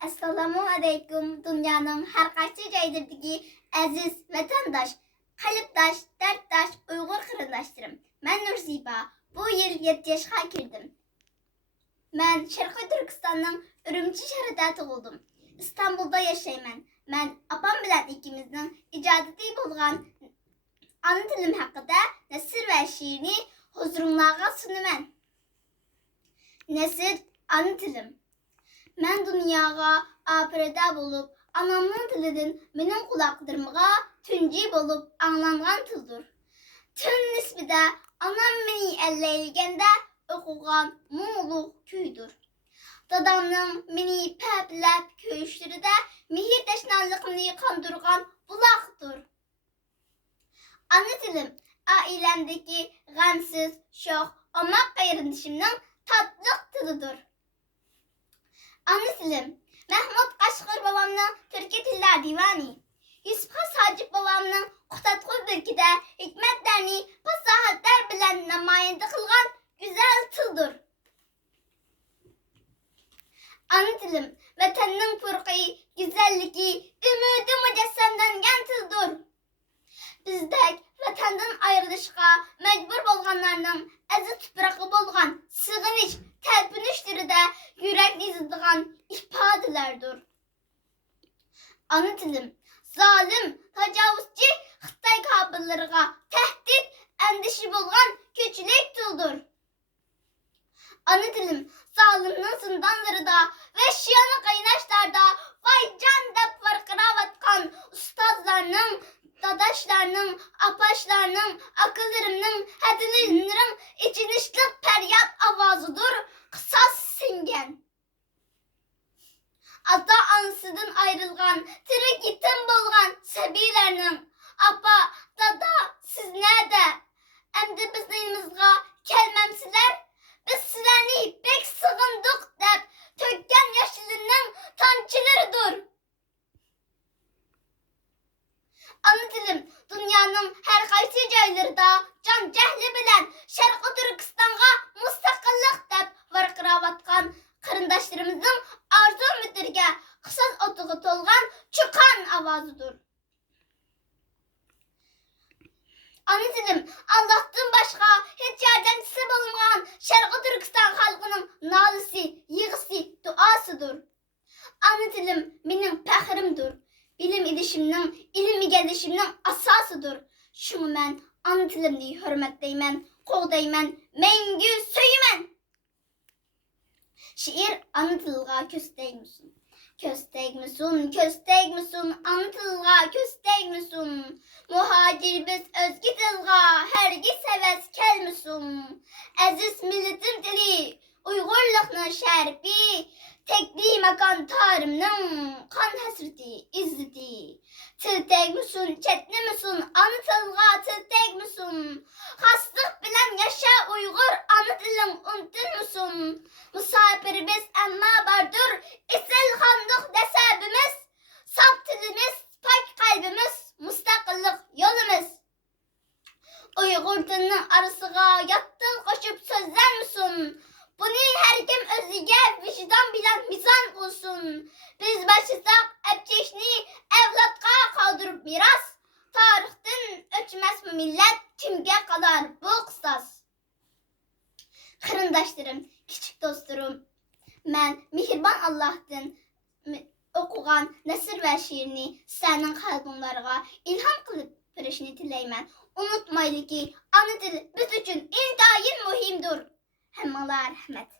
Assalamu alaikum dünyanın her qaysı yerindeki aziz vatandaş, qalbdaş, derddaş, Uyghur qarindaşlarım. Ben Nurziba. Bu yıl 7 yaşa girdim. Ben Şərqi Türkistan'ın Ürümçi şəhərində doğuldum. İstanbul'da yaşayman. Ben apam bilen ikimizin icadeti bulgan ana dilim hakkında nesir ve şiirini huzurunlağa sunuman. Nesir ana dilim. Ben dünyaya apirede bulup anamın dilinin benim kulaklarımğa tünci bulup anlangan tildir. Tün nisbide anam beni elleyilgende okugan mumuluk küydür. Dadamның beni pəplep köyüşleri de mihir deşnanlıqını kandırgan bulaqdır. Ana dilim ailemdeki gamsız, şox, omaq qayrındışımның tatlıq tılıdır. Ana dilim Mehmet Kaşgır babamның Türkiye Diller Divani. Yusuf Sacip babamның Kutatqul Bölgede hikmetlerini fasahatler bilen namayende kılgan güzel tıldır. Ana dilim vatanның fırqı, güzelliği, ümidi mücessemlengen tıldır. Bizdek vatandan ayrılışqa mecbur bolganlarның aziz tuprağı bolgan sığınış, təlpinişleri de yürekli zıddıgan ifadelerdir. Ana dilim zalim, təcavüzçi Xitay kabullarına tehdit, endişi bolgan köçülük tıldır. Ana dilim zalimnin zindanları da ve şiyanı kaynaşlarda vay can dep varkıravatkan ustazlarının, dadaşlarının, apaşlarının, akıllarının, hedilerinin içinişlik peryat avazıdır, kısas singen. Ata ansıdın ayrılgan, tiri gitim bolgan sebilerinin, apa, dada, siz nerede? Emdi biz elimizga kelmemsiler, biz sizlerini pek sığındık dep, tökken yaşlılığının tançılarıdır. Ana dilim dünyanın her qaysı yerlerinde can cehli bilen Şərqi Türkistan'a müstakillik dep varkıravatkan qarindaşlarımızın arzu müdürge kısas otuğu tolgan çıkan avazıdır. Ana dilim Allah'tan başka hiç yardımcısı bulunmayan Şərqi Türkistan halkının nalısı, yığısı, duasıdır. Ana dilim benim pəxrimdir. Bilim edişimnin, ilim gelişimnin asasıdır. Şunu ben ana dilimni hürmetleymen, qoğdayman, mengü söymen. Şiir ana dilga kösteyg misin? Kösteyg misin, kösteyg misin, ana dilga kösteyg misin? Muhacir biz özgü dilga, hergi seves kel misin? Aziz milletin dili, Uygurluqның şərbi, tekli makan tarımның kan hasreti, izzeti. Tilteg misin, çetni misin, anı tılga tilteg misin? Haslık bilen yaşa Uygur, anı dilin untun musun? Musafir biz emma bardır, isil xandık desabimiz. Saf dilimiz, pak kalbimiz, müstakillik yolumuz. Uygur dilinin arasıga yattın koşup sözler misin? Bunu her kim özüge vicdan bilen mizan olsun. Biz başlasak epçeşni evlatka kaldırıp miras. Tarihten öçmez mi millet kimge kadar bu kısas. Kırındaşlarım, küçük dostlarım. Ben mihirban Allah'tan okugan nesir ve şiirini senin kalbinlerine ilham kılıp verişini dileymen. Unutmaylı ki ana dil biz için intayin muhimdir. Hemmalar rahmet.